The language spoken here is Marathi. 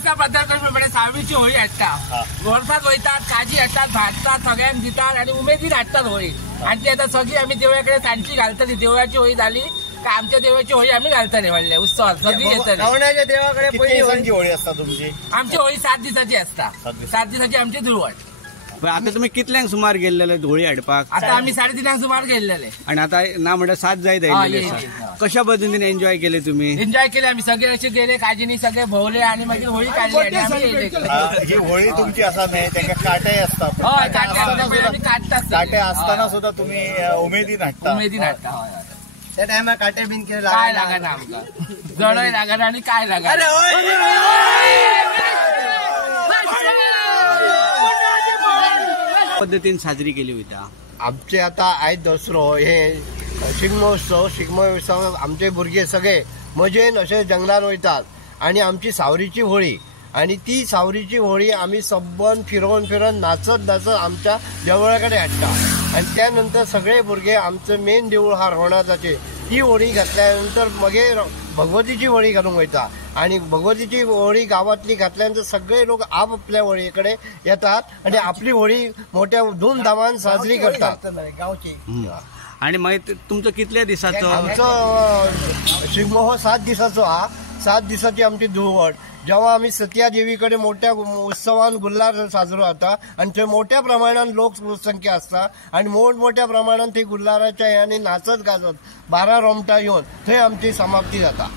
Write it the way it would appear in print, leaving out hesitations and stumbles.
असा पद्धत म्हणजे 6वीची होळी हाडटा वर्सात वयतात काजी हाडटात भाजतात सगळ्यांक दितात आणि उमेदीन हाडटात होळी आणि ती आता सगळी आम्ही देवळाकडे सांजची घालतली देवळाची होळी झाली का आमच्या देवाची होळी आम्ही घालतले म्हणले उत्सवात सगळी येतली रावणाच्या देवाकडे पहिली होळी असता तुमची आमची होळी 7 दिवसाची असता 7 दिवसाची आमची धुळवट आता तुम्ही कितल्यांक सुमार गेल्लेले होळी हाडपाक आता आम्ही 3:30 सुमार गेलेले आणि आता ना म्हणटा 7 जायत आयिल्ले कशा पद्धतीने एन्जॉय केले तुम्ही एन्जॉय केले आम्ही सगळे असे गेले काजीनी सगळे भोवले आणि मागीर होळी काढली आणि आम्ही येयले. ही होळी तुमची असा नाही त्याच्या काटे असतात हय आम्ही काढतात काटे असताना सुद्धा तुम्ही उमेदीन हाडता उमेदीन हाडटा हय त्या टायमार काटे बिन केले काय लागना आमकां जडय लागना आणि काय लागना पद्धतीने साजरी केली होती आमचे आता आयज दसरो हे शिगमोत्सव आमचे भुरगे सगळे मजेन अशे जंगलान वयतात आणि आमची सावरीची होळी आणि ती सावरीची होळी आम्ही सबन फिरवून नाचत आमच्या देवळाकडे हाडटा आणि त्यानंतर सगळे भुरगे आमचं मेन देऊळ हा रवणाचाचे ती होळी घातल्यानंतर मागीर भगवतीची होळी घालूंक वयता आणि भगवतीची होळी गावातली घातल्यानंतर सगळे लोक आपापल्या होळयेकडे येतात आणि आपली होळी मोठ्या धूमधामान साजरी करतात गावची. आणि मागीर तुमचं कितल्या दिसाचो आमचो शिगमो हो 7 दिसाचो हा 7 दिसाची आमची धुळवट जेव्हा आम्ही सत्या देवीकडे मोठ्या उत्सवान गुल्हार साजरो जाता आणि थंय मोठ्या प्रमाणात लोकसंख्या असता आणि मोठमोठ्या प्रमाणात ते गुल्हाराच्या ह्याने नाचत गाजत 12 रोमटा येऊन थंय आमची समाप्ती जाता.